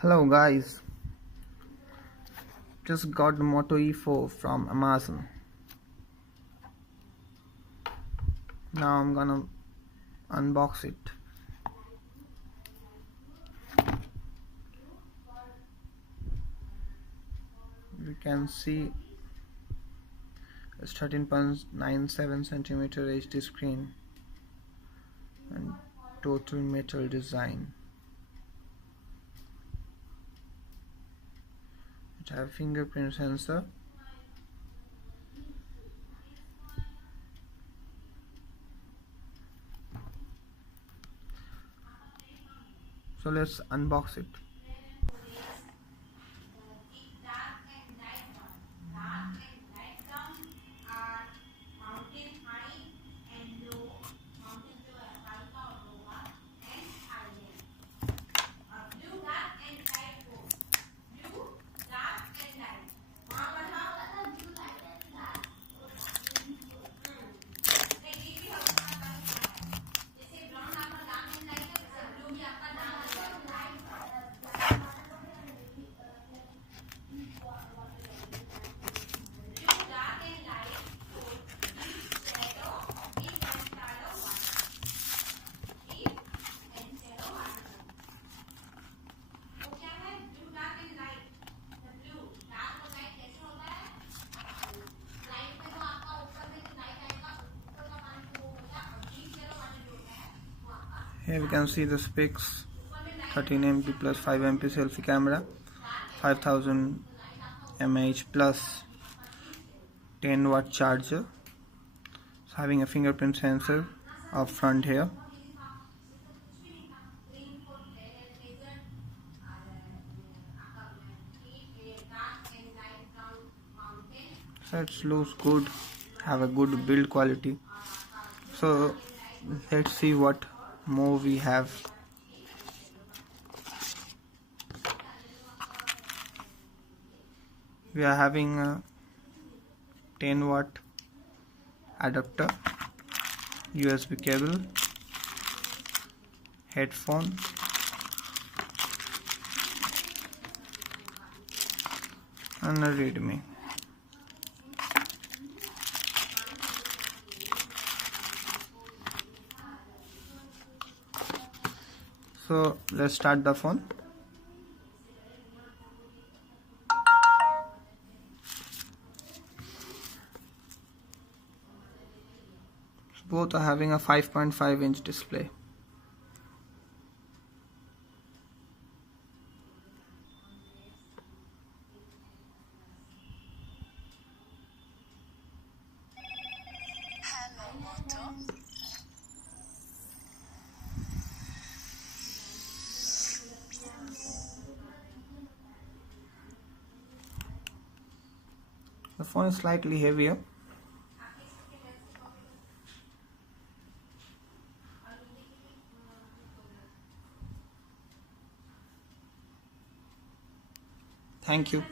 Hello guys, just got the Moto E4 from Amazon. Now I'm gonna unbox it. You can see it's 13.97 centimeter HD screen and total metal design. It has fingerprint sensor. So let's unbox it. Here we can see the specs: 13MP plus 5MP selfie camera, 5000 mAh plus 10-watt charger. It's having a fingerprint sensor up front here. So it looks good, have a good build quality. So let's see what more we have. We are having a 10-watt adapter, USB cable, headphone, and a readme. So let's start the phone. Both are having a 5.5-inch display. Hello, Moto. The phone is slightly heavier. Thank you.